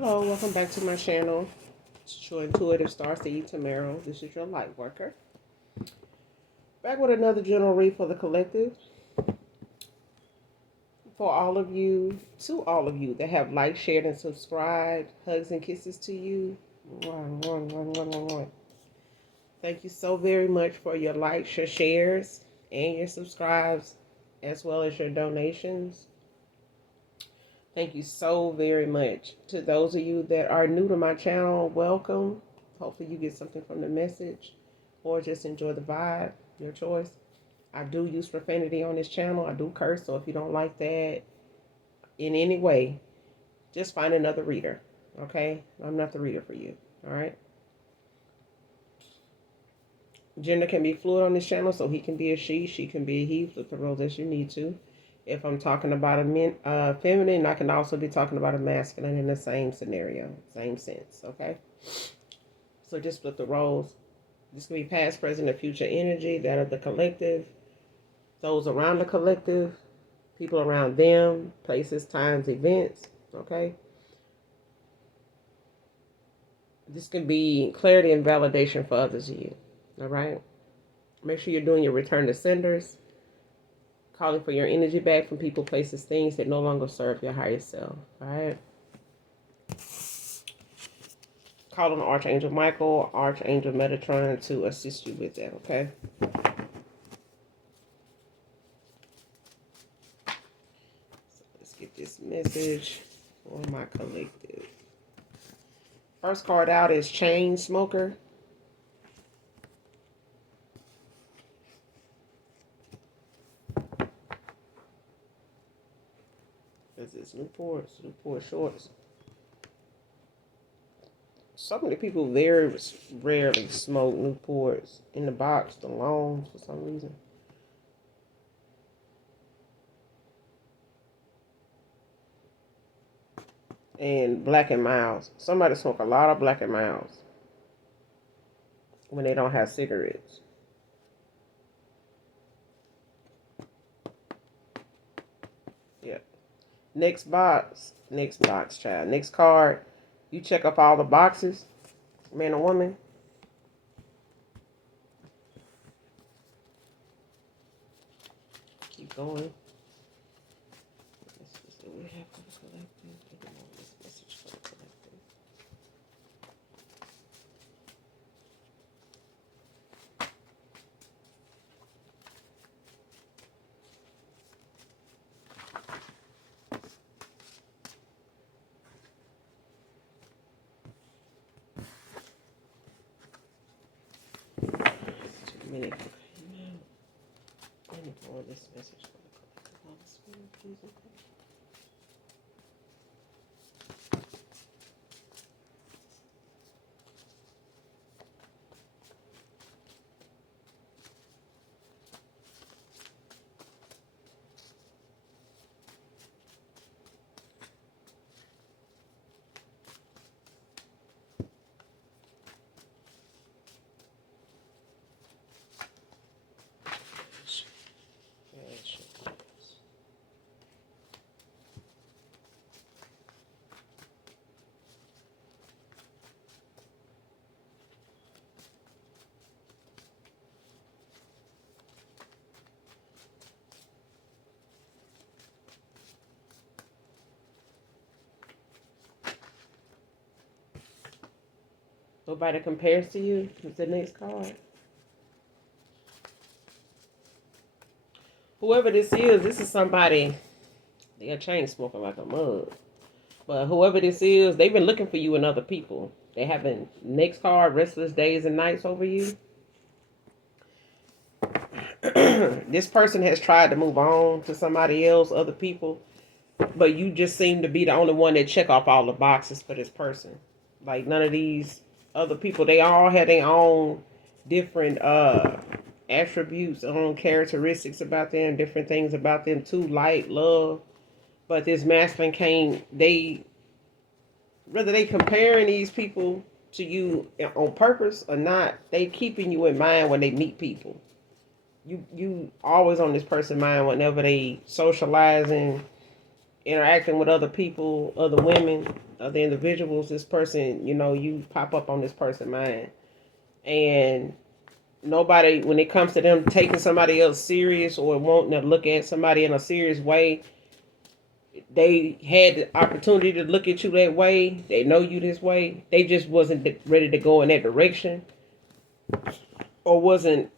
Hello, welcome back to my channel. It's your intuitive starseed Tamara. This is your light worker. Back with another general read for the collective. For all of you, to all of you that have liked, shared, and subscribed, hugs and kisses to you. Thank you so very much for your likes, your shares, and your subscribes, as well as your donations. Thank you so very much. To those of you that are new to my channel, welcome. Hopefully you get something from the message or just enjoy the vibe, your choice. I do use profanity on this channel. I do curse, so if you don't like that in any way, just find another reader, okay? I'm not the reader for you, all right? Gender can be fluid on this channel, so he can be a she can be a he. Flip the roles as you need to. If I'm talking about a feminine, I can also be talking about a masculine in the same scenario, same sense, okay? So just flip the roles. This can be past, present, and future energy, that of the collective, those around the collective, people around them, places, times, events, okay? This can be clarity and validation for others of you, all right? Make sure you're doing your return to senders, calling for your energy back from people, places, things that no longer serve your higher self, all right? Call on Archangel Michael, Archangel Metatron to assist you with that, okay? So let's get this message for my collective. First card out is Chain Smoker. This is Newport shorts. So many people very rarely smoke Newports in the box, the longs, for some reason. And Black and Miles. Somebody smoke a lot of Black and Miles when they don't have cigarettes. Yeah. Next box, child. Next card. You check up all the boxes, man or woman. Keep going. This is what we have for the collective. This message for the collective. Minute. I need more of this message for the collective. All the spirit, please, okay. Nobody compares to you. What's the next card? Whoever this is somebody. They're a chain smoking like a mug. But whoever this is, they've been looking for you and other people. They having next card, restless days and nights over you. This person has tried to move on to somebody else, other people, but you just seem to be the only one that check off all the boxes for this person. Like none of these other people, they all had their own different attributes, own characteristics about them, different things about them too, light, love. But this masculine came, whether they comparing these people to you on purpose or not, they keeping you in mind when they meet people. You always on this person's mind whenever they socializing interacting with other people, other women, other individuals, this person, you pop up on this person's mind. And nobody, when it comes to them taking somebody else serious or wanting to look at somebody in a serious way, they had the opportunity to look at you that way. They know you this way. They just wasn't ready to go in that direction, or wasn't,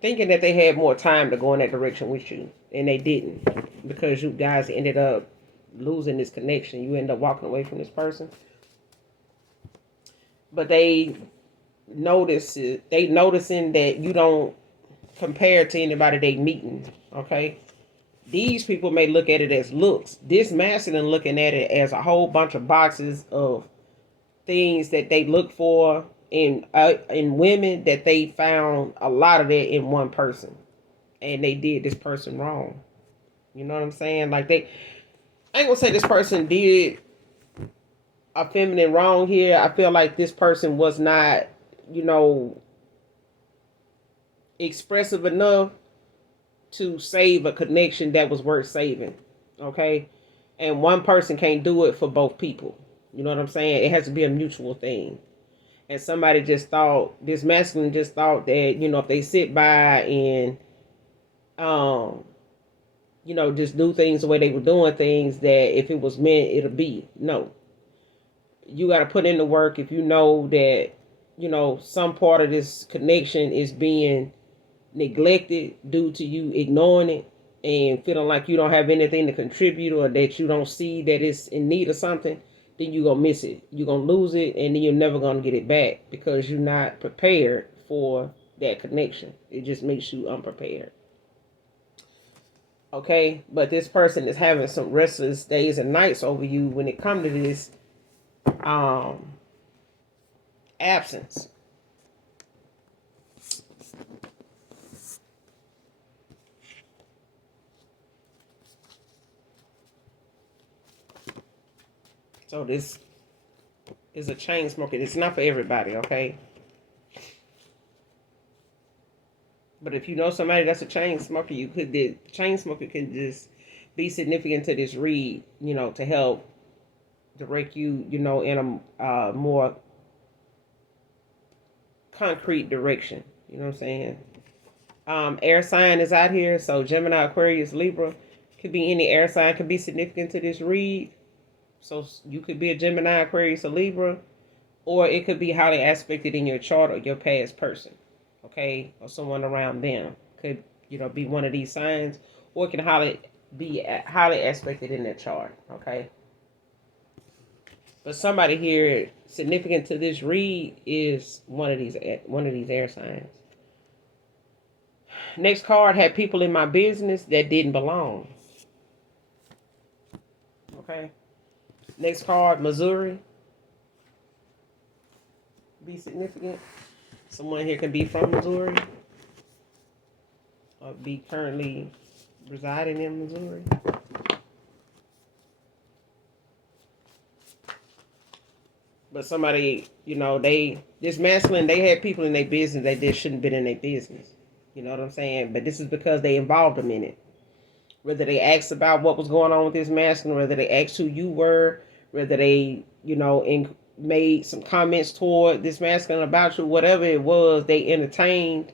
thinking that they had more time to go in that direction with you, and they didn't, because you guys ended up losing this connection. You end up walking away from this person, but they noticing that you don't compare to anybody they meeting. Okay, these people may look at it as looks. This masculine looking at it as a whole bunch of boxes of things that they look for in women, that they found a lot of that in one person, and they did this person wrong. You know what I'm saying? Like, I ain't gonna say this person did a feminine wrong here. I feel like this person was not, expressive enough to save a connection that was worth saving. Okay? And one person can't do it for both people. You know what I'm saying? It has to be a mutual thing. And somebody just thought, this masculine just thought that, if they sit by and, just do things the way they were doing things, that if it was meant, it'll be. No. You got to put in the work. If you know that, some part of this connection is being neglected due to you ignoring it and feeling like you don't have anything to contribute, or that you don't see that it's in need of something, then you're going to miss it. You're going to lose it, and then you're never going to get it back, because you're not prepared for that connection. It just makes you unprepared. Okay, but this person is having some restless days and nights over you when it comes to this absence. So this is a chain smoker. It's not for everybody, okay? But if you know somebody that's a chain smoker, the chain smoker can just be significant to this read, to help direct you, in a more concrete direction. You know what I'm saying? Air sign is out here, so Gemini, Aquarius, Libra. Could be any air sign, could be significant to this read. So you could be a Gemini, Aquarius, or Libra, or it could be highly aspected in your chart or your past person, okay, or someone around them. Could, be one of these signs, or it can be highly aspected in their chart, okay. But somebody here significant to this read is one of these air signs. Next card had people in my business that didn't belong. Okay. Next card, Missouri. Be significant. Someone here can be from Missouri, or be currently residing in Missouri. But somebody, this masculine, they had people in their business that they shouldn't have been in their business. You know what I'm saying? But this is because they involved them in it. Whether they asked about what was going on with this masculine, whether they asked who you were, whether they, made some comments toward this masculine about you, whatever it was, they entertained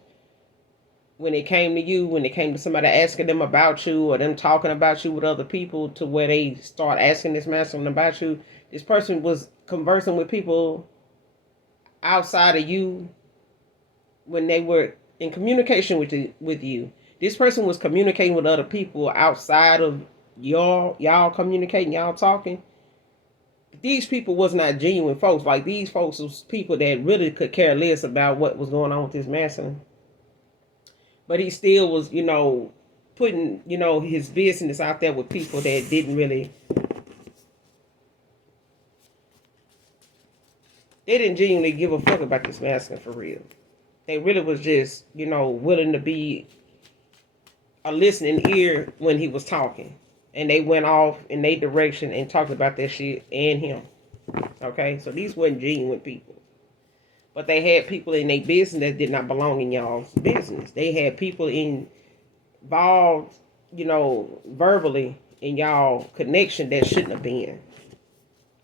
when it came to you, when it came to somebody asking them about you, or them talking about you with other people, to where they start asking this masculine about you. This person was conversing with people outside of you when they were in communication with you. This person was communicating with other people outside of y'all communicating, y'all talking. These people was not genuine folks. Like, these folks was people that really could care less about what was going on with this masculine. But he still was, putting, his business out there with people that didn't really, they didn't genuinely give a fuck about this masculine for real. They really was just, willing to be a listening ear when he was talking. And they went off in their direction and talked about that shit and him. Okay? So these weren't genuine people. But they had people in their business that did not belong in y'all's business. They had people involved, verbally, in y'all connection that shouldn't have been.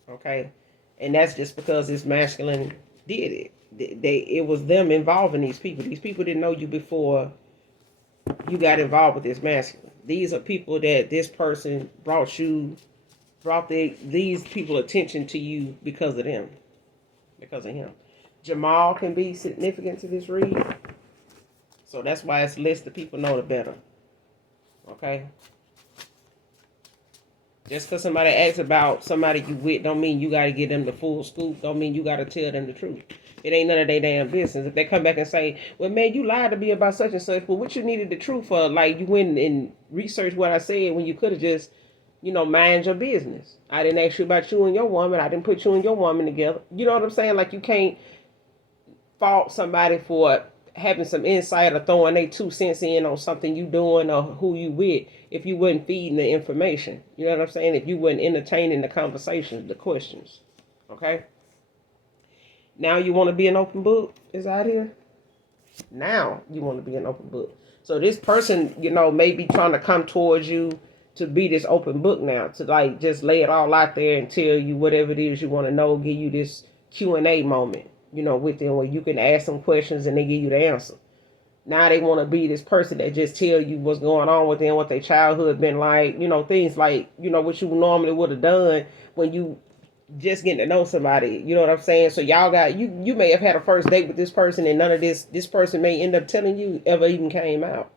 Okay, and that's just because this masculine did it. It was them involving these people. These people didn't know you before you got involved with this masculine. These are people that this person brought these people attention to you because of them, because of him. Jamal can be significant to this read, so that's why it's less the people know the better. Okay. Just because somebody asks about somebody you with, don't mean you got to give them the full scoop. Don't mean you got to tell them the truth. It ain't none of their damn business. If they come back and say, well, man, you lied to me about such and such, well, what you needed the truth for? Like, you went and researched what I said when you could have just, mind your business. I didn't ask you about you and your woman. I didn't put you and your woman together. You know what I'm saying? Like, you can't fault somebody for having some insight or throwing their 2 cents in on something you doing or who you with if you wasn't feeding the information. You know what I'm saying? If you wasn't entertaining the conversations, the questions. Okay? Now you want to be an open book is out here? Now you want to be an open book. So this person, may be trying to come towards you to be this open book now, to like just lay it all out there and tell you whatever it is you want to know, give you this Q&A moment, with them where you can ask them questions and they give you the answer. Now they want to be this person that just tell you what's going on with them, what their childhood been like, things like, what you normally would have done when you just getting to know somebody. You know what I'm saying? So y'all got, you may have had a first date with this person and none of this person may end up telling you ever even came out.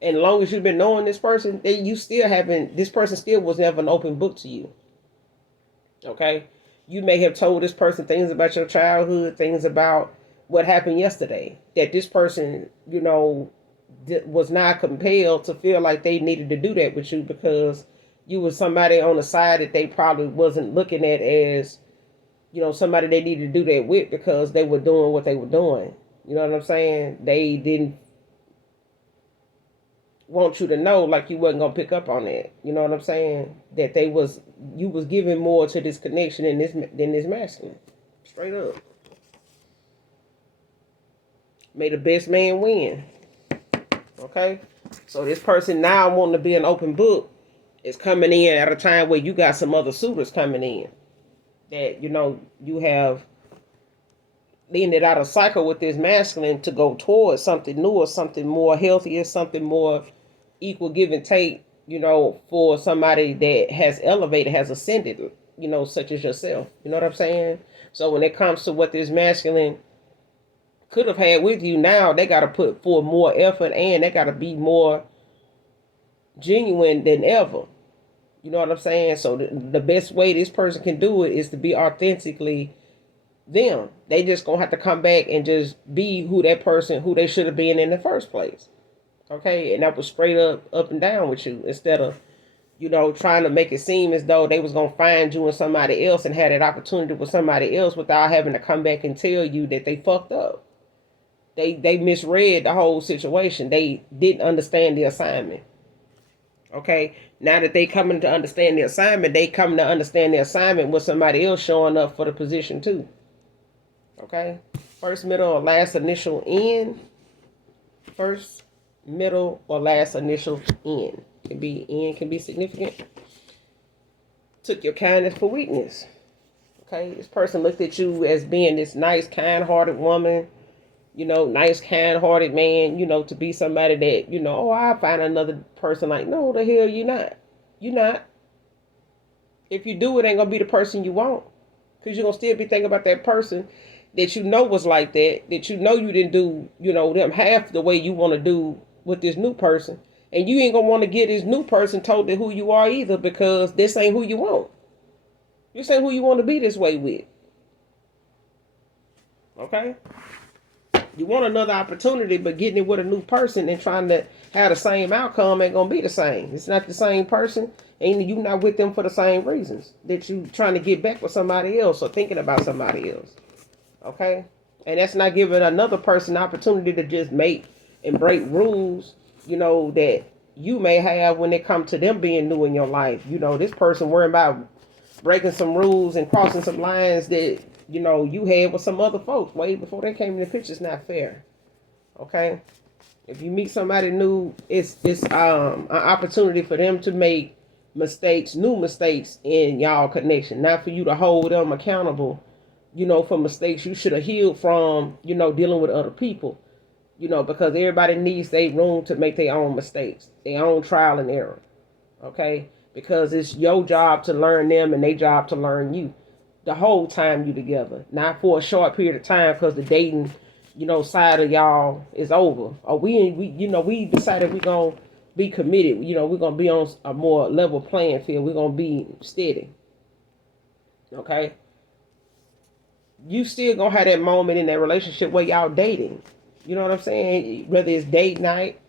And as long as you've been knowing this person, this person still was never an open book to you. Okay? You may have told this person things about your childhood, things about what happened yesterday, that this person, was not compelled to feel like they needed to do that with you because you was somebody on the side that they probably wasn't looking at as, somebody they needed to do that with because they were doing what they were doing. You know what I'm saying? They didn't want you to know, like, you wasn't gonna pick up on that. You know what I'm saying? That you was giving more to this connection than this masculine. Straight up. May the best man win. Okay? So this person now wanting to be an open book is coming in at a time where you got some other suitors coming in. That, you have ended out a cycle with this masculine to go towards something new or something more healthy or something more equal give and take, for somebody that has elevated, has ascended, such as yourself. You know what I'm saying? So when it comes to what this masculine could have had with you, now they got to put forth more effort and they got to be more genuine than ever. You know what I'm saying? So the best way this person can do it is to be authentically them. They just gonna have to come back and just be who they should have been in the first place. Okay, and that was straight up and down with you, instead of, trying to make it seem as though they was gonna find you and somebody else and had that opportunity with somebody else without having to come back and tell you that they fucked up. They misread the whole situation. They didn't understand the assignment. Okay, now that they coming to understand the assignment, they coming to understand the assignment with somebody else showing up for the position too. Okay, first, middle, or last initial N. First, middle, or last initial N. Can be significant. Took your kindness for weakness. Okay, this person looked at you as being this nice, kind-hearted woman. Nice, kind-hearted man. To be somebody that, I'll find another person. Like, no, the hell you not. You not. If you do, it ain't gonna be the person you want, because you're gonna still be thinking about that person that was like that you didn't do, them half the way you want to do with this new person. And you ain't going to want to get this new person told that who you are either, because this ain't who you want. This ain't who you want to be this way with. Okay? You want another opportunity, but getting it with a new person and trying to have the same outcome ain't going to be the same. It's not the same person, and you not with them for the same reasons that you trying to get back with somebody else or thinking about somebody else. Okay? And that's not giving another person an opportunity to just make and break rules, that you may have when it comes to them being new in your life. This person worrying about breaking some rules and crossing some lines that, you had with some other folks way before they came in the picture. It's not fair. Okay? If you meet somebody new, it's an opportunity for them to make mistakes, new mistakes in y'all connection. Not for you to hold them accountable, for mistakes you should have healed from, dealing with other people. Because everybody needs their room to make their own mistakes, their own trial and error. Okay? Because it's your job to learn them and their job to learn you. The whole time you together. Not for a short period of time because the dating, side of y'all is over. Or we decided we're gonna be committed. We're gonna be on a more level playing field. We're gonna be steady. Okay? You still gonna have that moment in that relationship where y'all dating. You know what I'm saying? Whether it's date night,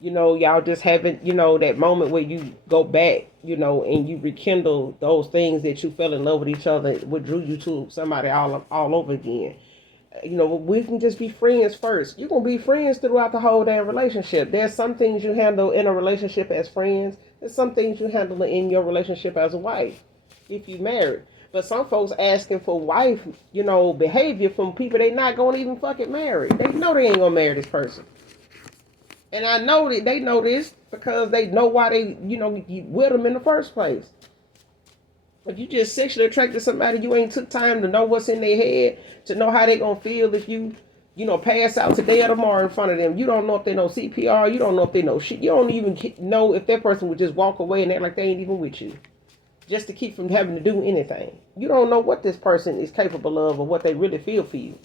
y'all just having, that moment where you go back, and you rekindle those things that you fell in love with each other, what drew you to somebody all over again. We can just be friends first. You're going to be friends throughout the whole damn relationship. There's some things you handle in a relationship as friends. There's some things you handle in your relationship as a wife, if you married. But some folks asking for wife, behavior from people they not going to even fucking marry. They know they ain't going to marry this person. And I know that they know this because they know why they, you with them in the first place. If you just sexually attracted to somebody, you ain't took time to know what's in their head, to know how they gonna feel if you, pass out today or tomorrow in front of them. You don't know if they know CPR. You don't know if they know shit. You don't even know if that person would just walk away and act like they ain't even with you, just to keep from having to do anything. You don't know what this person is capable of or what they really feel for you.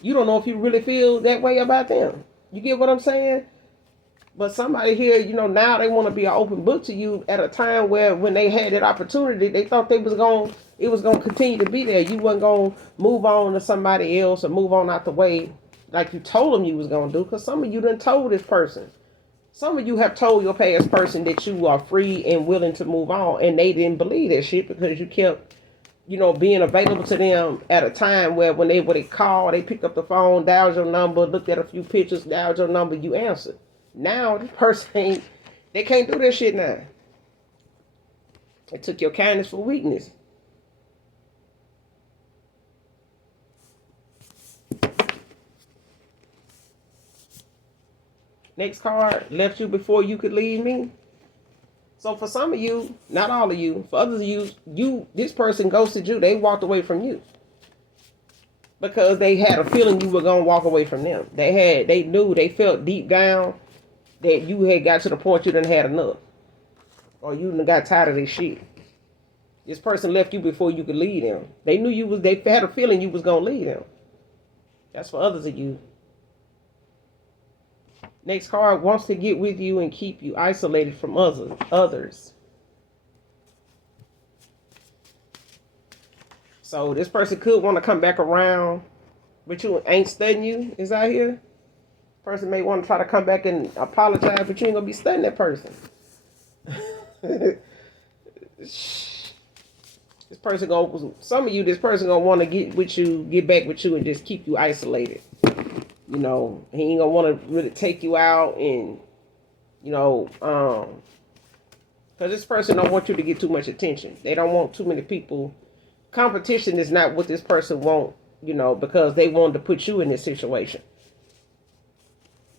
You don't know if you really feel that way about them. You get what I'm saying? But somebody here, now they want to be an open book to you at a time where when they had that opportunity, they thought it was going to continue to be there. You wasn't going to move on to somebody else or move on out the way like you told them you was going to do. Because some of you done told this person. Some of you have told your past person that you are free and willing to move on. And they didn't believe that shit because you kept, being available to them at a time where when they call, they picked up the phone, dialed your number, looked at a few pictures, dialed your number, you answered. Now this person they can't do that shit now. They took your kindness for weakness. Next card, left you before you could leave me. So for some of you, not all of you, for others of you, this person ghosted you. They walked away from you because they had a feeling you were gonna walk away from them. They felt deep down that you had got to the point you done had enough. Or you done got tired of this shit. This person left you before you could leave them. They had a feeling you was gonna leave them. That's for others of you. Next card, wants to get with you and keep you isolated from others. So this person could want to come back around, but you ain't studying you is out here. Person may want to try to come back and apologize, but you ain't gonna be studying that person. Some of you, this person gonna want to get back with you and just keep you isolated. He ain't gonna want to really take you out and, because this person don't want you to get too much attention. They don't want too many people. Competition is not what this person want, because they wanted to put you in this situation.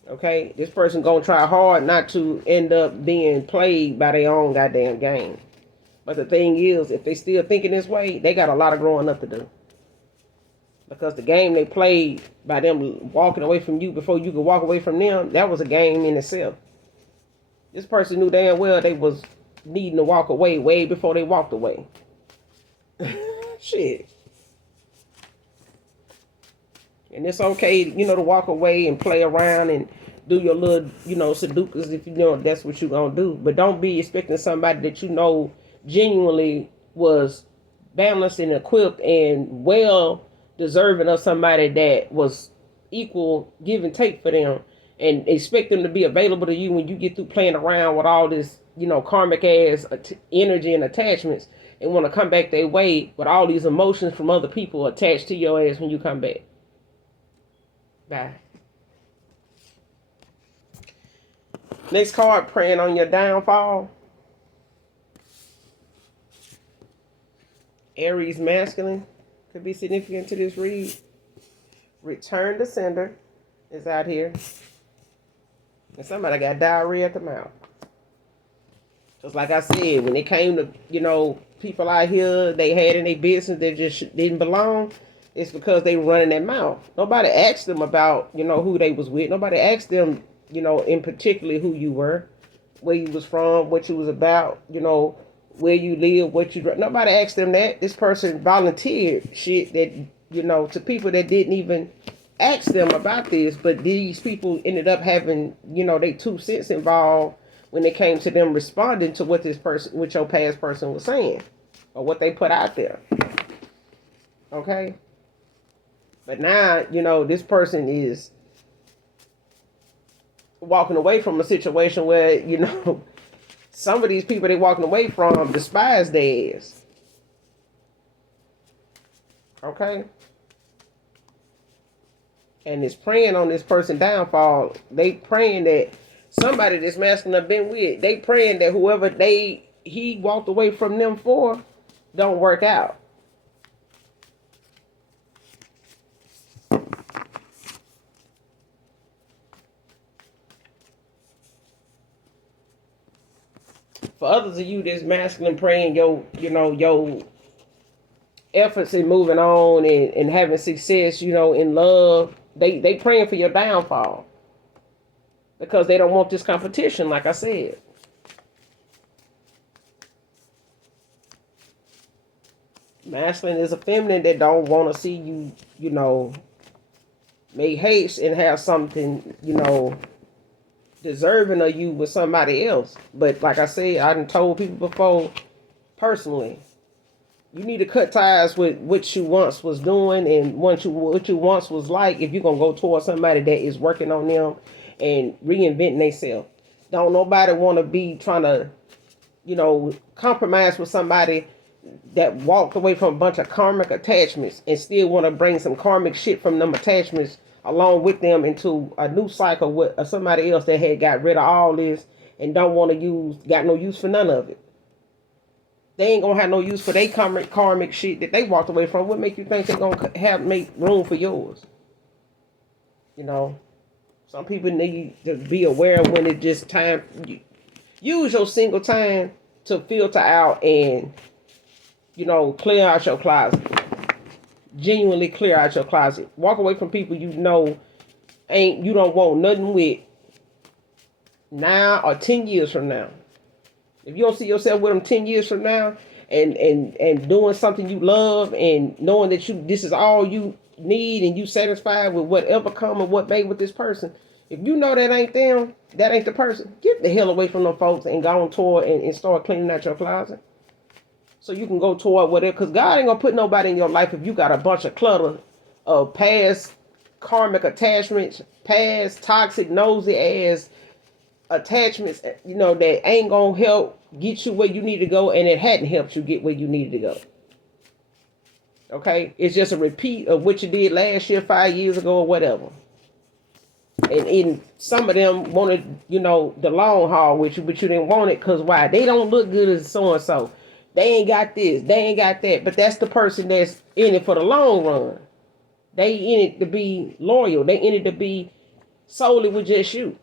Okay, this person gonna try hard not to end up being played by their own goddamn game. But the thing is, if they still thinking this way, they got a lot of growing up to do. Because the game they played by them walking away from you before you could walk away from them, that was a game in itself. This person knew damn well they was needing to walk away way before they walked away. Shit. And it's okay, to walk away and play around and do your little, Sudokus if that's what you're going to do. But don't be expecting somebody that genuinely was balanced and equipped and well deserving of somebody that was equal give and take for them, and expect them to be available to you when you get through playing around with all this, karmic ass energy and attachments, and want to come back their way with all these emotions from other people attached to your ass when you come back. Bye. Next card, praying on your downfall. Aries masculine could be significant to this read. Return to sender is out here. And somebody got diarrhea at the mouth. Because like I said, when it came to, people out here, they had in their business that just didn't belong, it's because they were running their mouth. Nobody asked them about, who they was with. Nobody asked them, in particular who you were, where you was from, what you was about, where you live, nobody asked them that. This person volunteered shit that, to people that didn't even ask them about this, but these people ended up having, they 2 cents involved when it came to them responding to what your past person was saying, or what they put out there. Okay? But now, this person is walking away from a situation where, some of these people they walking away from despise their ass. Okay? And it's praying on this person's downfall. They praying that somebody this masculine have been with, they praying that whoever he walked away from them for don't work out. For others of you, this masculine praying your efforts in moving on and having success, in love, they praying for your downfall. Because they don't want this competition, like I said. Masculine is a feminine that don't want to see you, make haste and have something, deserving of you with somebody else. But like I said, I done told people before, personally, you need to cut ties with what you once was doing and what you once was like if you're going to go towards somebody that is working on them and reinventing themselves. Don't nobody want to be trying to, compromise with somebody that walked away from a bunch of karmic attachments and still want to bring some karmic shit from them attachments along with them into a new cycle with somebody else that had got rid of all this and don't want to got no use for none of it. They ain't gonna have no use for their karmic shit that they walked away from. What make you think they're gonna make room for yours? Some people need to be aware of when it's just time. Use your single time to filter out and, clear out your closet. Genuinely clear out your closet. Walk away from people you don't want nothing with now or 10 years from now. If you don't see yourself with them 10 years from now and doing something you love and knowing that this is all you need and you satisfied with whatever come or what made with this person, if you know that ain't them, that ain't the person, get the hell away from them folks and go on tour and start cleaning out your closet. So you can go toward whatever, because God ain't gonna put nobody in your life if you got a bunch of clutter of past karmic attachments, past toxic, nosy ass attachments, that ain't gonna help get you where you need to go, and it hadn't helped you get where you needed to go. Okay? It's just a repeat of what you did last year, 5 years ago, or whatever. And some of them wanted, the long haul with you, but you didn't want it because why? They don't look good as so-and-so. They ain't got this. They ain't got that. But that's the person that's in it for the long run. They in it to be loyal. They in it to be solely with just you.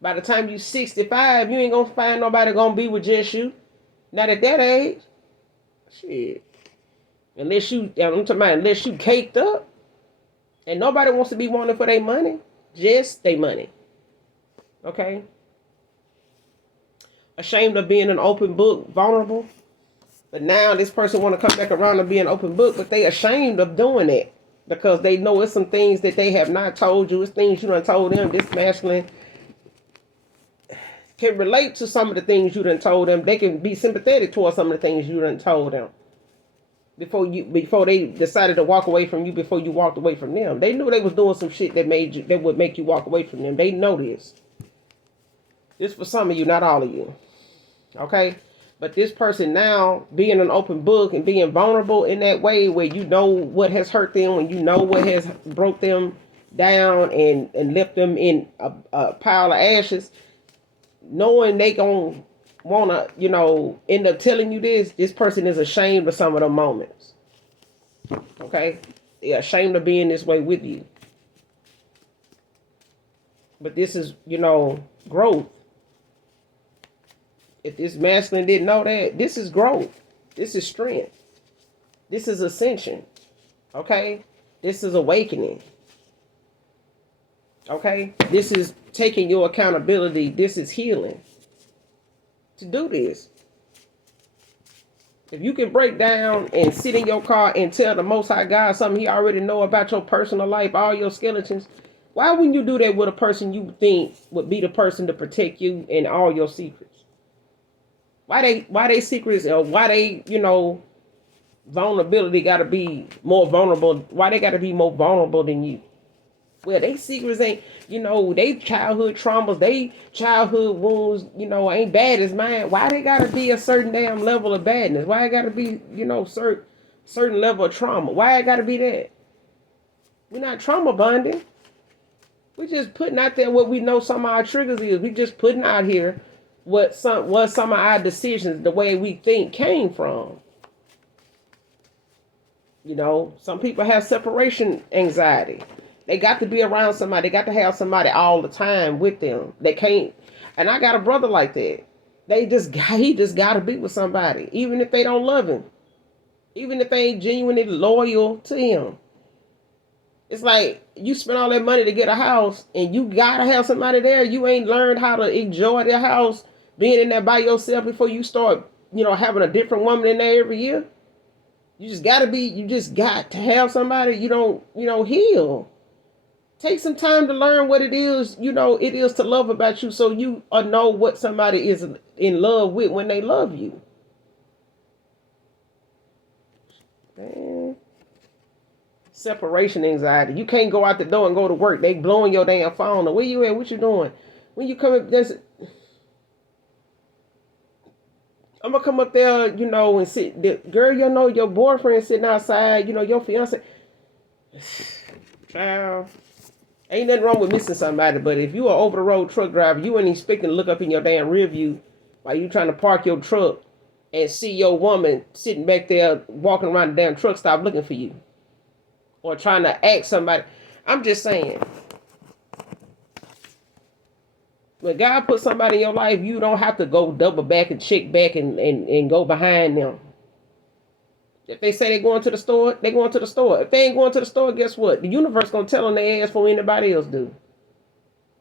By the time you 65, you ain't gonna find nobody gonna be with just you. Not at that age. Shit. Unless you caked up. And nobody wants to be wanted for their money. Just their money. Okay? Ashamed of being an open book, vulnerable. But now this person want to come back around and be an open book, but they ashamed of doing it. Because they know it's some things that they have not told you. It's things you done told them. This masculine can relate to some of the things you done told them. They can be sympathetic towards some of the things you done told them. Before they decided to walk away from you, before you walked away from them. They knew they was doing some shit that would make you walk away from them. They know this. This for some of you, not all of you. Okay? But this person now being an open book and being vulnerable in that way where you know what has hurt them, when you know what has broke them down and left them in a pile of ashes, knowing they gonna wanna, end up telling you this person is ashamed of some of the moments. Okay? They're ashamed of being this way with you. But this is, growth. If this masculine didn't know that, this is growth. This is strength. This is ascension. Okay? This is awakening. Okay? This is taking your accountability. This is healing. To do this. If you can break down and sit in your car and tell the Most High God something he already know about your personal life, all your skeletons, why wouldn't you do that with a person you think would be the person to protect you and all your secrets? Why they secrets, or why they, vulnerability got to be more vulnerable? Why they got to be more vulnerable than you? Well, they secrets ain't, they childhood traumas, they childhood wounds, ain't bad as mine. Why they gotta be a certain damn level of badness? Why it gotta be, certain level of trauma? Why it gotta be that? We're not trauma bonding. We're just putting out there what we know some of our triggers is. We just putting out here what some of our decisions, the way we think, came from. Some people have separation anxiety. They got to be around somebody. They got to have somebody all the time with them. They can't. And I got a brother like that. He just got to be with somebody, even if they don't love him, even if they ain't genuinely loyal to him. It's like you spend all that money to get a house, and you gotta have somebody there. You ain't learned how to enjoy the house, being in there by yourself before you start, having a different woman in there every year. You just got to have somebody. You don't, heal. Take some time to learn what it is, it is to love about you, so you know what somebody is in love with when they love you. Man. Separation anxiety. You can't go out the door and go to work. They blowing your damn phone. Where you at? What you doing? When you come up, I'm gonna come up there, and sit. Girl, your boyfriend sitting outside. Your fiance. Child. Ain't nothing wrong with missing somebody, but if you are over the road truck driver, you ain't expecting to look up in your damn rear view while you trying to park your truck and see your woman sitting back there walking around the damn truck stop looking for you. Or trying to ask somebody. I'm just saying. When God put somebody in your life, you don't have to go double back and check back and go behind them. If they say they're going to the store, they're going to the store. If they ain't going to the store, guess what? The universe going to tell them their ass before anybody else do.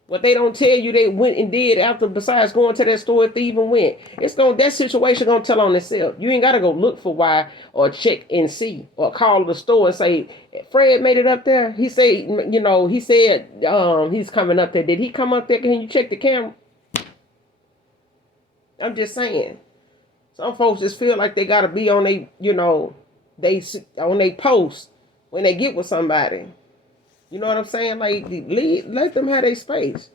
What they don't tell you they went and did after, besides going to that store, if they even went, that situation going to tell on itself. You ain't got to go look for why or check and see or call the store and say, Fred made it up there. He said, he's coming up there. Did he come up there? Can you check the camera? I'm just saying. Some folks just feel like they gotta be on they on they post when they get with somebody. You know what I'm saying? Like, let them have their space.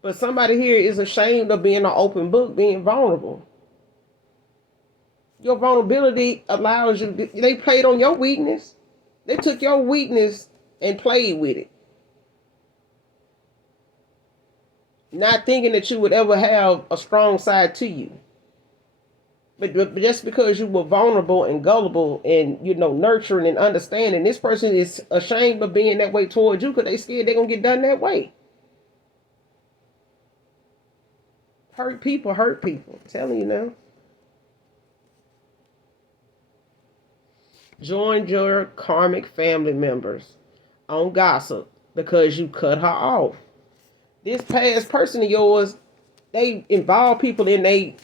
But somebody here is ashamed of being an open book, being vulnerable. Your vulnerability allows you. They played on your weakness. They took your weakness and played with it, not thinking that you would ever have a strong side to you. But just because you were vulnerable and gullible and, nurturing and understanding, this person is ashamed of being that way towards you because they scared they're going to get done that way. Hurt people. I'm telling you now. Join your karmic family members on gossip because you cut her off. This past person of yours, they involve people in they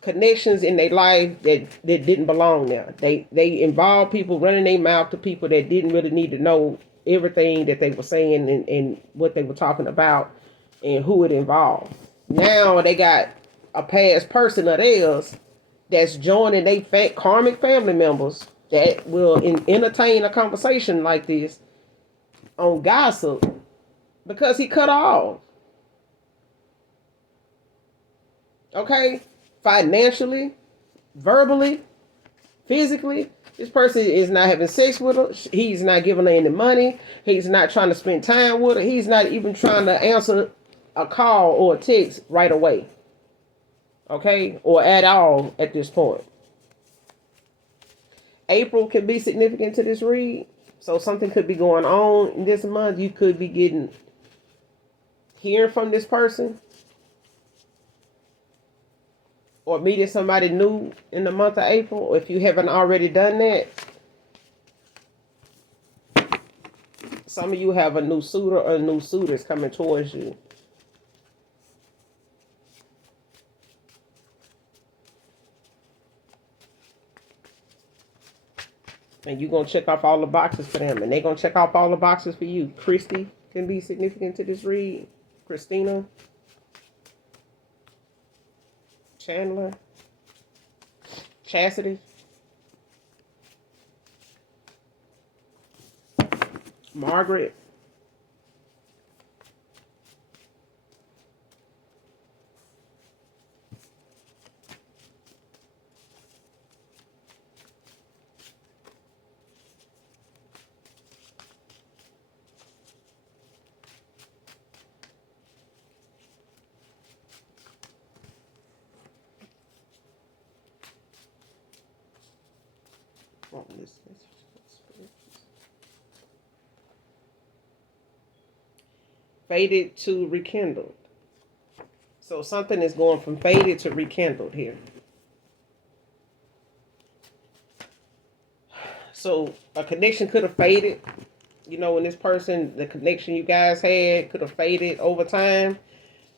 connections in their life that didn't belong there. They involve people running their mouth to people that didn't really need to know everything that they were saying and what they were talking about and who it involved. Now they got a past person of theirs that's joining their karmic family members that will entertain a conversation like this on gossip because he cut off. Okay? Financially, verbally, physically, this person is not having sex with her. He's not giving her any money. He's not trying to spend time with her. He's not even trying to answer a call or a text right away. Okay? Or at all at this point. April can be significant to this read. So something could be going on this month. You could be hearing from this person. or meeting somebody new in the month of April, or if you haven't already done that, some of you have a new suitor or new suitors coming towards you. And you're going to check off all the boxes for them. And they're going to check off all the boxes for you. Christy can be significant to this read. Christina. Chandler. Chastity. Margaret. Oh, faded to rekindled. So something is going from faded to rekindled here. So a connection could have faded. You know, when this person, the connection you guys had could have faded over time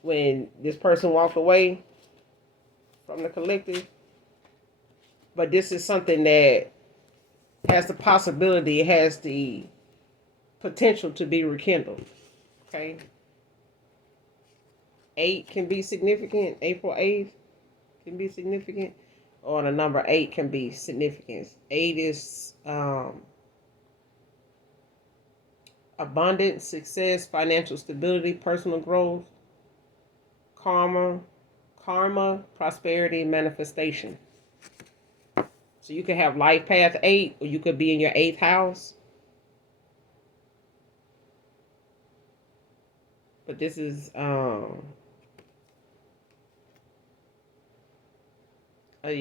when this person walked away from the collective. But this is something that has the possibility, it has the potential to be rekindled. Okay. 8 can be significant. April 8th can be significant. Or the number 8 can be significant. 8 is abundance, success, financial stability, personal growth, karma, prosperity, manifestation. So you could have life path 8, or you could be in your 8th house. But this is a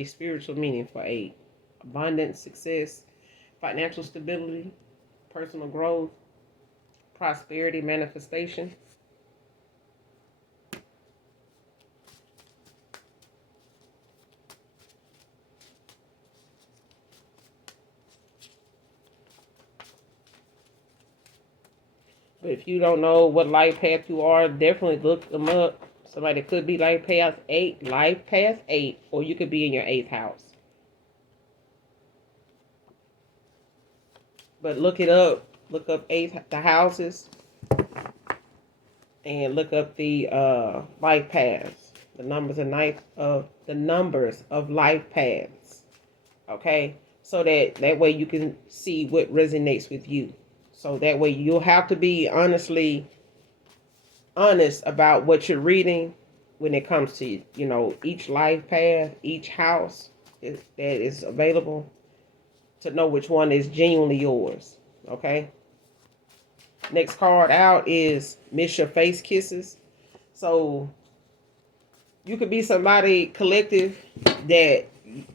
spiritual meaning for 8. Abundance, success, financial stability, personal growth, prosperity, manifestation. But if you don't know what life path you are, definitely look them up. Somebody could be life path 8, or you could be in your 8th house. But look it up. Look up the houses, and look up the life paths, the numbers of life paths. Okay, so that way you can see what resonates with you. So that way you'll have to be honest about what you're reading when it comes to, each life path, each house that is available, to know which one is genuinely yours. Okay. Next card out is Miss Your Face Kisses. So you could be somebody collective that,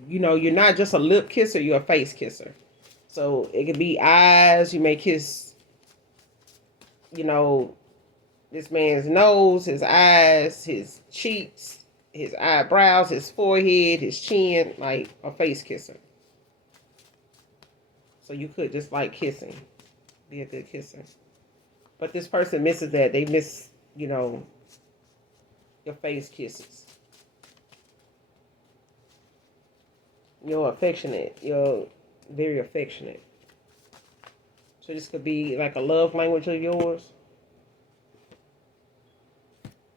you're not just a lip kisser, you're a face kisser. So it could be eyes. You may kiss, this man's nose, his eyes, his cheeks, his eyebrows, his forehead, his chin, like a face kisser. So you could just like kissing, be a good kisser. But this person misses that. They miss, your face kisses. You're affectionate. You're very affectionate. So this could be like a love language of yours.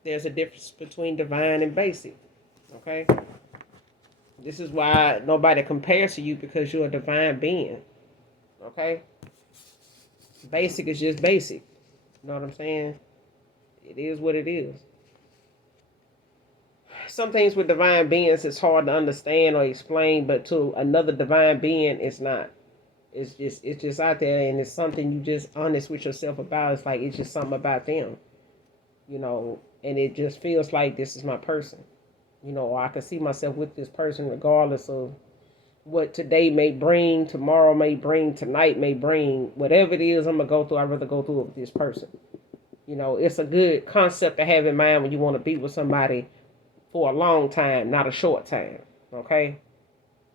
There's a difference between divine and basic. Okay? This is why nobody compares to you, because you're a divine being. Okay? Basic is just basic. You know what I'm saying? It is what it is. Some things with divine beings is hard to understand or explain, but to another divine being, it's not. It's just out there, and it's something you just honest with yourself about. It's like, it's just something about them, and it just feels like this is my person. Or I can see myself with this person regardless of what today may bring, tomorrow may bring, tonight may bring. Whatever it is I'm going to go through, I'd rather go through it with this person. It's a good concept to have in mind when you want to be with somebody for a long time, not a short time. Okay?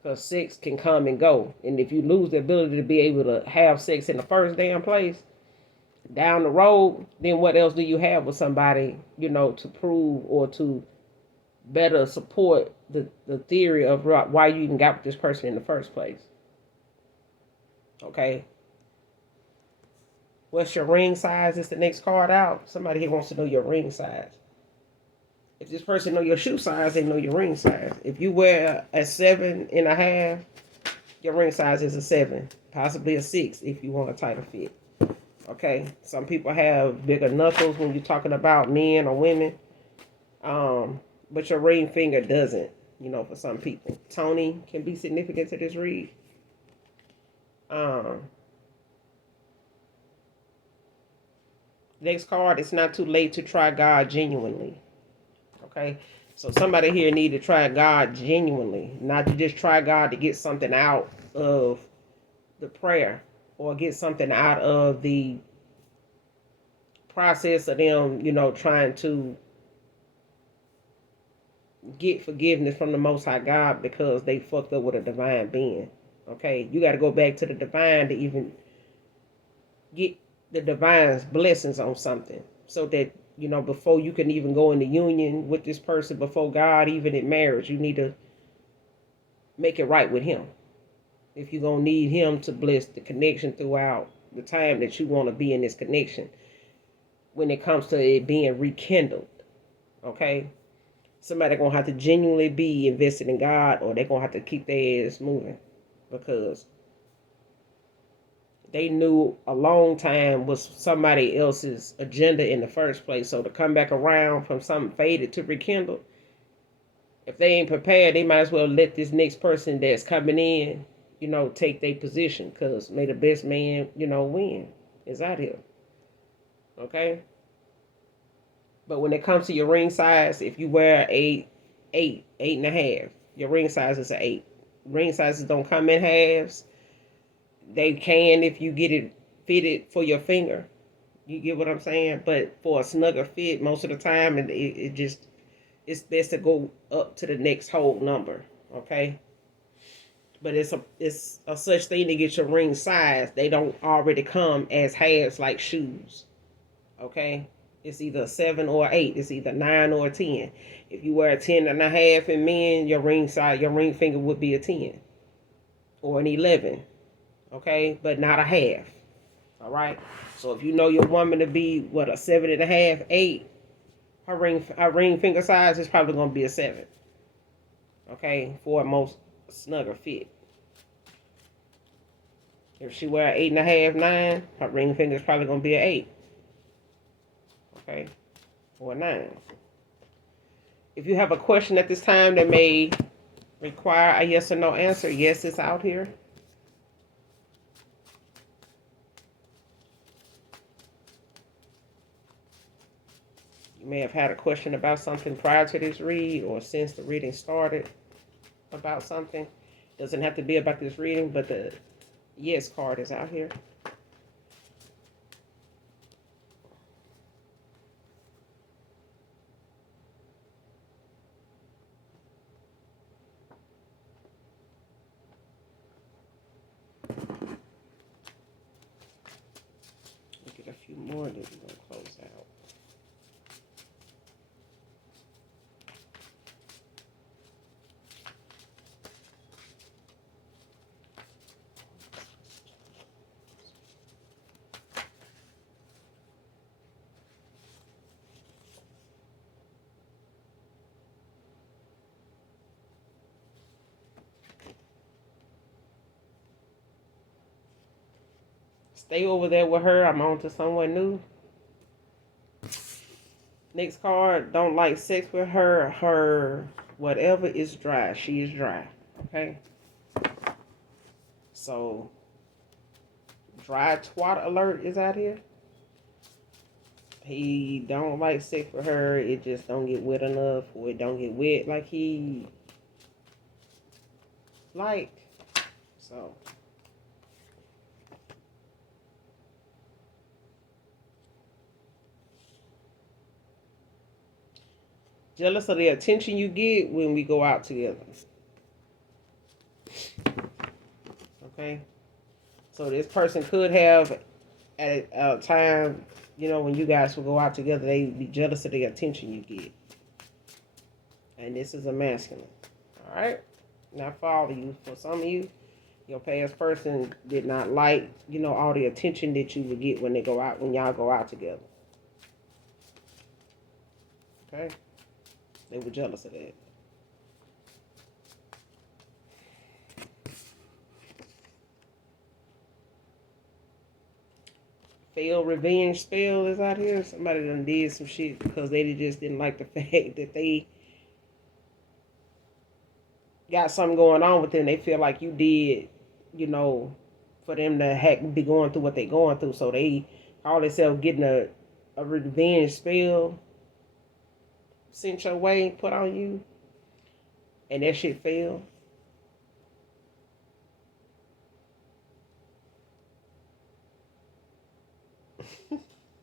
Because sex can come and go. And if you lose the ability to be able to have sex in the first damn place, down the road, then what else do you have with somebody, to prove or to better support the theory of why you even got with this person in the first place? Okay? What's your ring size? Is the next card out. Somebody here wants to know your ring size. If this person know your shoe size, they know your ring size. If you wear a 7.5, your ring size is a 7, possibly a 6 if you want a tighter fit. Okay, some people have bigger knuckles when you're talking about men or women, but your ring finger doesn't. For some people, Tony can be significant to this read. Next card, it's not too late to try God genuinely. Okay, so somebody here need to try God genuinely, not to just try God to get something out of the prayer or get something out of the process of them, trying to get forgiveness from the Most High God because they fucked up with a divine being. Okay, you got to go back to the divine to even get the divine's blessings on something, so that before you can even go into union with this person before God, even in marriage, you need to make it right with Him. If you're gonna need Him to bless the connection throughout the time that you want to be in this connection, when it comes to it being rekindled, okay, somebody gonna have to genuinely be invested in God, or they're gonna have to keep their ass moving, because they knew a long time was somebody else's agenda in the first place. So to come back around from something faded to rekindle, if they ain't prepared, they might as well let this next person that's coming in, take their position, because may the best man, win. Is out here. Okay? But when it comes to your ring size, if you wear a 8.5, your ring size is an 8. Ring sizes don't come in halves. They can if you get it fitted for your finger. You get what I'm saying? But for a snugger fit, most of the time, it's best to go up to the next whole number. Okay? But it's a such thing to get your ring size. They don't already come as halves like shoes. Okay? It's either a 7 or 8. It's either 9 or a 10. If you wear a 10.5 in men, your ring size, your ring finger would be a 10 or an 11. Okay? But not a half. All right? So if you know your woman to be, a 7.5, 8, her ring finger size is probably going to be a 7. Okay? For a most snugger fit. If she wear 8.5, 9, her ring finger is probably going to be an 8. Okay? Or a 9. If you have a question at this time that may require a yes or no answer, yes, it's out here. You may have had a question about something prior to this read or since the reading started about something. Doesn't have to be about this reading, but the yes card is out here. We'll get a few more that we're going to close out. Stay over there with her. I'm on to someone new. Next card, don't like sex with her. Her whatever is dry. She is dry. Okay? So, dry twat alert is out here. He don't like sex with her. It just don't get wet enough, or it don't get wet like he like. So, Jealous of the attention you get when we go out together. Okay? So this person could have, at a time, when you guys will go out together, they be jealous of the attention you get. And this is a masculine. Alright? Not for all of you. For some of you, your past person did not like, all the attention that you would get when y'all go out together. Okay? They were jealous of that. Failed revenge spell is out here. Somebody done did some shit because they just didn't like the fact that they got something going on with them. They feel like you did, for them to be going through what they going through. So they call themselves getting a revenge spell sent your way, put on you, and that shit failed.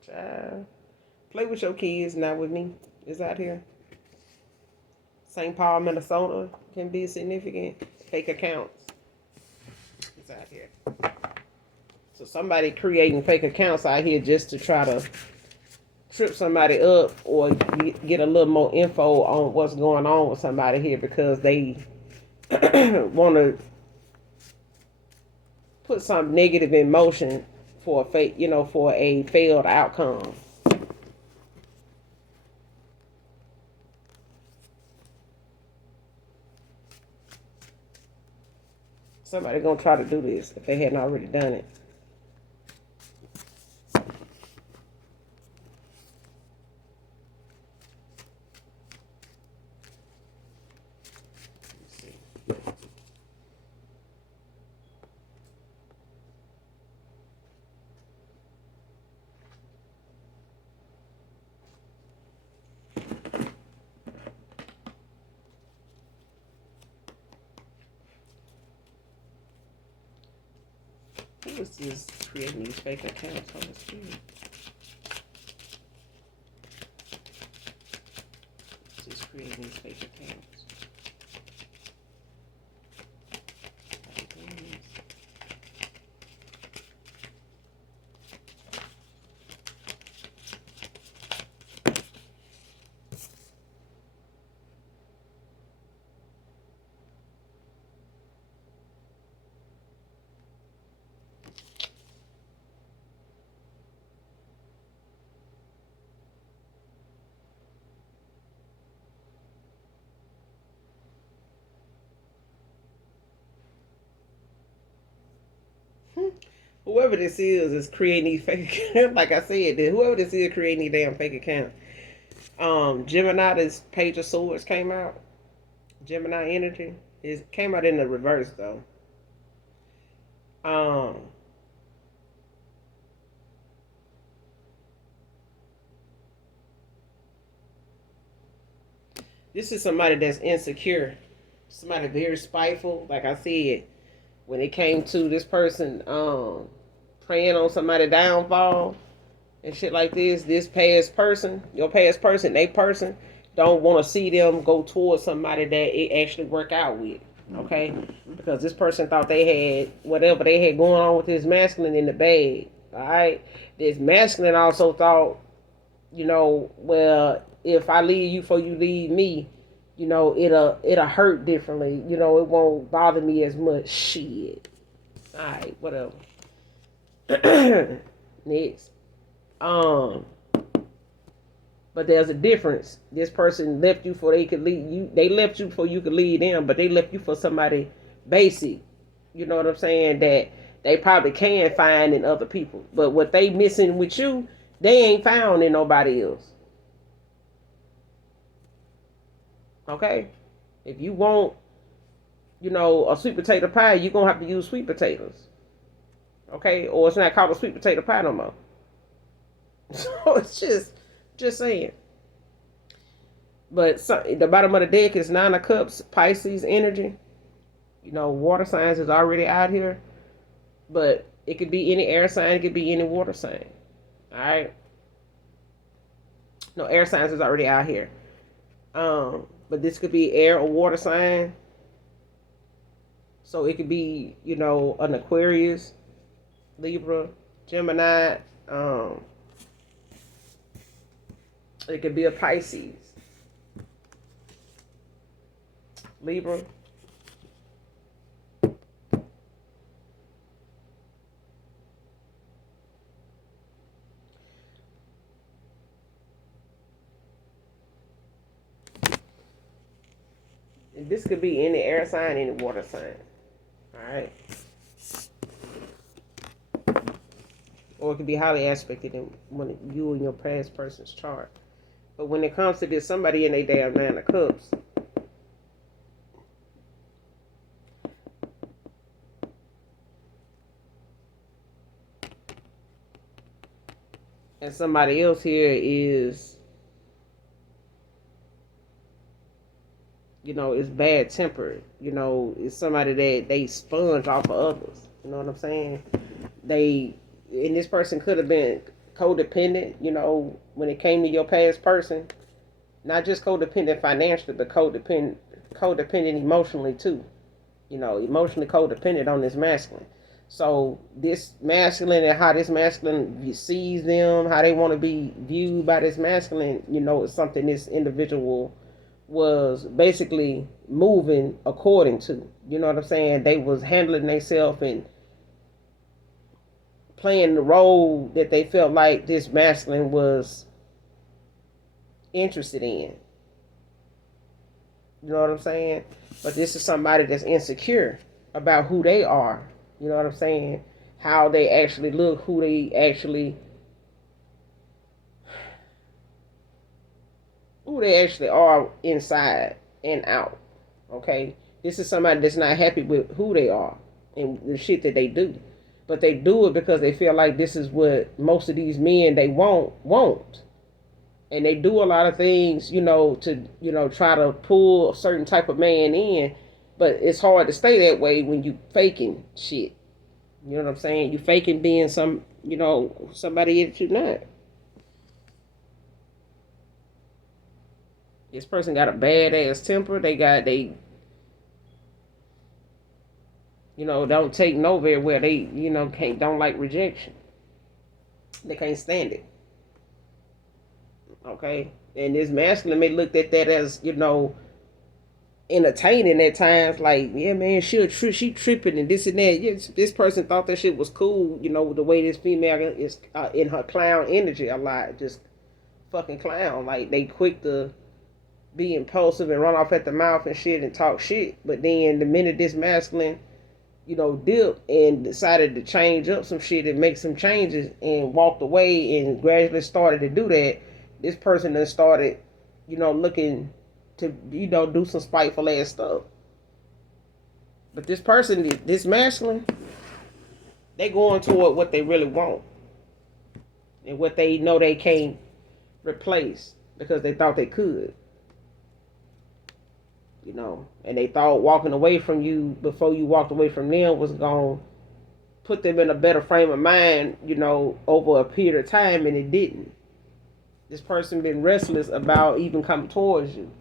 Child. Play with your kids, not with me. It's out here. St. Paul, Minnesota can be significant. Fake accounts. It's out here. So somebody creating fake accounts out here just to try to trip somebody up or get a little more info on what's going on with somebody here because they want to put some negative in motion for a failed outcome. Somebody gonna try to do this if they hadn't already done it. Who is this creating these fake accounts on the screen? Just creating these fake accounts. Whoever this is creating these fake accounts. Like I said, whoever this is creating these damn fake accounts. Gemini, this Page of Swords came out. Gemini energy. It came out in the reverse though. This is somebody that's insecure. Somebody very spiteful. Like I said, when it came to this person preying on somebody's downfall and shit like this past person, your past person, they person, don't want to see them go towards somebody that it actually work out with. Okay? Because this person thought they had whatever they had going on with this masculine in the bag. Alright? This masculine also thought, well, if I leave you before you leave me, it'll hurt differently. It won't bother me as much. Shit. Alright, whatever. Next. But there's a difference. This person left you before they could leave you. They left you before you could leave them, but they left you for somebody basic. You know what I'm saying? That they probably can find in other people. But what they missing with you, they ain't found in nobody else. Okay? If you want, a sweet potato pie, you're going to have to use sweet potatoes. Okay? Or it's not called a sweet potato pie no more. So it's just saying. But the bottom of the deck is 9 of Cups, Pisces energy. Water signs is already out here. But it could be any air sign, it could be any water sign. Alright? No, air signs is already out here. But this could be air or water sign. So it could be, an Aquarius, Libra, Gemini. Um, it could be a Pisces, Libra. And this could be any air sign, any water sign. All right. Or it could be highly aspected in when you and your past person's chart. But when it comes to this, somebody in a damn 9 of Cups, and somebody else here is, is bad tempered. Is somebody that they sponge off of others. You know what I'm saying? And this person could have been codependent, when it came to your past person. Not just codependent financially, but codependent emotionally too. Emotionally codependent on this masculine. So this masculine and how this masculine sees them, how they want to be viewed by this masculine, is something this individual was basically moving according to. You know what I'm saying? They was handling themselves and playing the role that they felt like this masculine was interested in. You know what I'm saying? But this is somebody that's insecure about who they are. You know what I'm saying? How they actually look, who they actually are inside and out. Okay? This is somebody that's not happy with who they are and the shit that they do. But they do it because they feel like this is what most of these men they want. And they do a lot of things, to try to pull a certain type of man in, but it's hard to stay that way when you faking shit. You know what I'm saying? You faking being somebody that you're not. This person got a bad ass temper. They don't take no very well. They can't don't like rejection. They can't stand it. Okay, and this masculine may look at that as entertaining at times. Like, yeah, man, she tripping and this and that. Yes, this person thought that shit was cool. The way this female is in her clown energy a lot, just fucking clown. Like they quick to be impulsive and run off at the mouth and shit and talk shit. But then the minute this masculine, dipped and decided to change up some shit and make some changes and walked away and gradually started to do that, this person then started, looking to, do some spiteful ass stuff. But this person, this masculine, they going toward what they really want and what they know they can't replace because they thought they could. And they thought walking away from you before you walked away from them was going to put them in a better frame of mind, over a period of time, and it didn't. This person been restless about even coming towards you.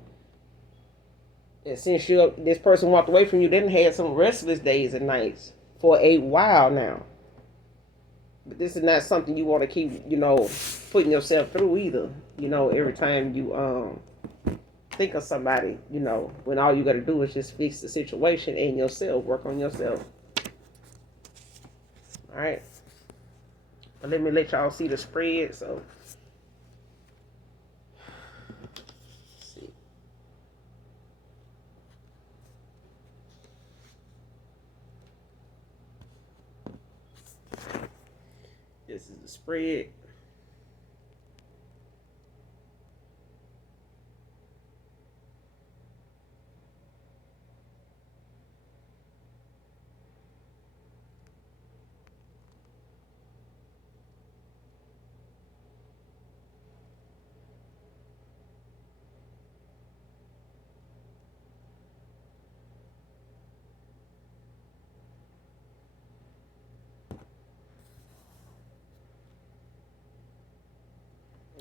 And since this person walked away from you, then had some restless days and nights for a while now. But this is not something you want to keep, putting yourself through either. Every time you think of somebody, when all you got to do is just fix the situation and yourself, work on yourself. All right. But let me let y'all see the spread. So, let's see. This is the spread.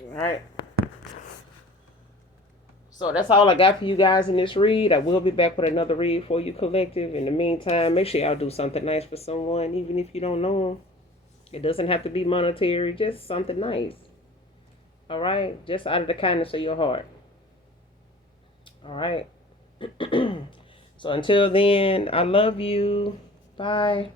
All right. So that's all I got for you guys in this read. I will be back with another read for you, collective. In the meantime, make sure y'all do something nice for someone, even if you don't know them. It doesn't have to be monetary, just something nice. All right? Just out of the kindness of your heart. All right? So until then, I love you. Bye.